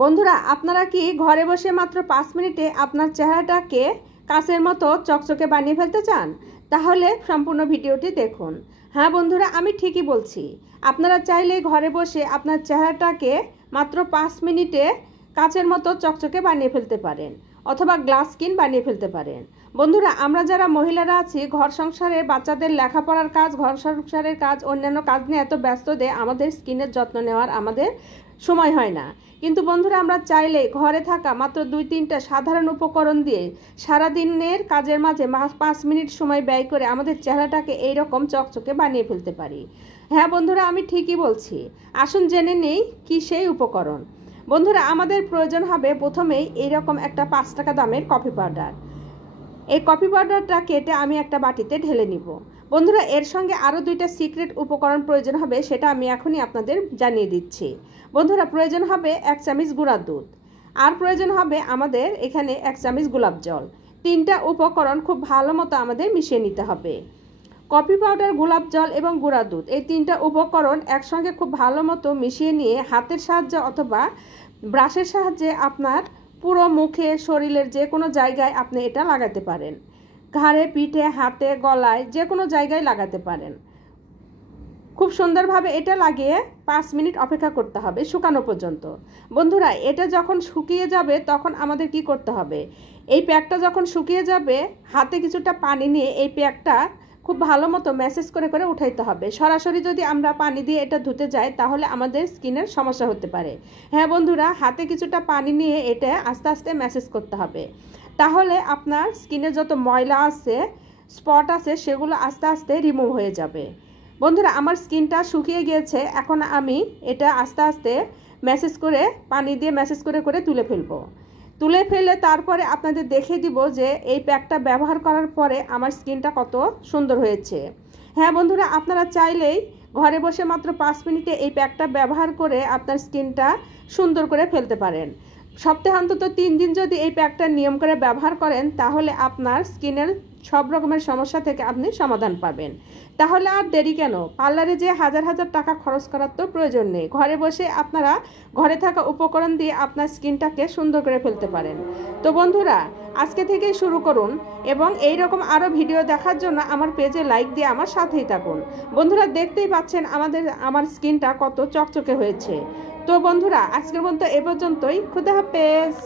বন্ধুরা আপনারা কি ঘরে বসে মাত্র 5 মিনিটে আপনার চেহারাটাকে কাঁচের মতো চকচকে বানিয়ে ফেলতে চান? তাহলে সম্পূর্ণ ভিডিওটি দেখুন। হ্যাঁ বন্ধুরা, আমি ঠিকই বলছি। আপনারা চাইলে ঘরে বসে আপনার চেহারাটাকে মাত্র 5 মিনিটে কাঁচের মতো চকচকে বানিয়ে ফেলতে পারেন, অথবা গ্লাস স্কিন বানিয়ে ফেলতে পারেন। বন্ধুরা, আমরা যারা মহিলারা আছি, ঘর সংসারে বাচ্চাদের লেখাপড়ার কাজ, ঘর সংসারের কাজ, অন্যান্য কাজ নিয়ে এত ব্যস্ত যে আমাদের স্কিনের যত্ন নেওয়ার আমাদের সময় হয় না। কিন্তু বন্ধুরা, আমরা চাইলে ঘরে থাকা মাত্র 2-3টা সাধারণ উপকরণ দিয়ে সারাদিনের কাজের মাঝে 5 মিনিট সময় ব্যয় করে আমাদের চেহারাটাকে এইরকম চকচকে বানিয়ে ফেলতে পারি। হ্যাঁ বন্ধুরা, আমি ঠিকই বলছি। আসুন জেনে নেই কি সেই উপকরণ। বন্ধুরা, আমাদের প্রয়োজন হবে প্রথমেই এইরকম একটা 5 টাকা দামের কফি পাউডার। এই কফি পাউডারটা কেটে আমি একটা বাটিতে ঢেলে নিব। বন্ধুরা, এর সঙ্গে আরও 2টা সিক্রেট উপকরণ প্রয়োজন হবে, সেটা আমি এখনই আপনাদের জানিয়ে দিচ্ছি। বন্ধুরা, প্রয়োজন হবে 1 চামচ গুঁড়া দুধ, আর প্রয়োজন হবে আমাদের এখানে 1 চামচ গোলাপ জল। 3টা উপকরণ খুব ভালো মতো আমাদের মিশিয়ে নিতে হবে। কফি পাউডার, গোলাপ জল এবং গুঁড়া দুধ, এই 3টা উপকরণ একসঙ্গে খুব ভালো মতো মিশিয়ে নিয়ে হাতের সাহায্যে অথবা ব্রাশের সাহায্যে আপনার পুরো মুখে, শরীরের যে কোনো জায়গায় আপনি এটা লাগাতে পারেন। ঘাড়ে, পিঠে, হাতে, গলায়, যে কোনো জায়গায় লাগাতে পারেন। খুব সুন্দরভাবে এটা লাগিয়ে 5 মিনিট অপেক্ষা করতে হবে শুকানো পর্যন্ত। বন্ধুরা, এটা যখন শুকিয়ে যাবে তখন আমাদের কি করতে হবে? এই প্যাকটা যখন শুকিয়ে যাবে, হাতে কিছুটা পানি নিয়ে এই প্যাকটা খুব ভালো মতো ম্যাসেজ করে করে উঠাইতে হবে। সরাসরি যদি আমরা পানি দিয়ে এটা ধুতে যাই তাহলে আমাদের স্কিনের সমস্যা হতে পারে। হ্যাঁ বন্ধুরা, হাতে কিছুটা পানি নিয়ে এটা আস্তে আস্তে ম্যাসেজ করতে হবে। তাহলে আপনার স্কিনে যত ময়লা আছে, স্পট আছে, সেগুলো আস্তে আস্তে রিমুভ হয়ে যাবে। বন্ধুরা, আমার স্কিনটা শুকিয়ে গিয়েছে। এখন আমি এটা আস্তে আস্তে ম্যাসেজ করে, পানি দিয়ে ম্যাসেজ করে করে তুলে ফেলবো। তুলে ফেলে তারপরে আপনাদের দেখিয়ে দিব যে এই প্যাকটা ব্যবহার করার পরে আমার স্কিনটা কত সুন্দর হয়েছে। হ্যাঁ বন্ধুরা, আপনারা চাইলেই ঘরে বসে মাত্র 5 মিনিটে এই প্যাকটা ব্যবহার করে আপনার স্কিনটা সুন্দর করে ফেলতে পারেন। সপ্তাহে অন্তত 3 দিন যদি এই প্যাকটা নিয়ম করে ব্যবহার করেন তাহলে আপনার স্কিনের সব রকমের সমস্যা থেকে আপনি সমাধান পাবেন। তাহলে আর দেরি কেন? পার্লারে যে হাজার হাজার টাকা খরচ করার তো প্রয়োজন নেই। ঘরে বসে আপনারা ঘরে থাকা উপকরণ দিয়ে আপনার স্কিনটাকে সুন্দর করে ফেলতে পারেন। তো বন্ধুরা, আজকে থেকেই শুরু করুন এবং এই রকম আরও ভিডিও দেখার জন্য আমার পেজে লাইক দিয়ে আমার সাথেই থাকুন। বন্ধুরা, দেখতেই পাচ্ছেন আমার স্কিনটা কত চকচকে হয়েছে। তো বন্ধুরা, আজকের মতো এ পর্যন্তই। খুদা হাফেজ।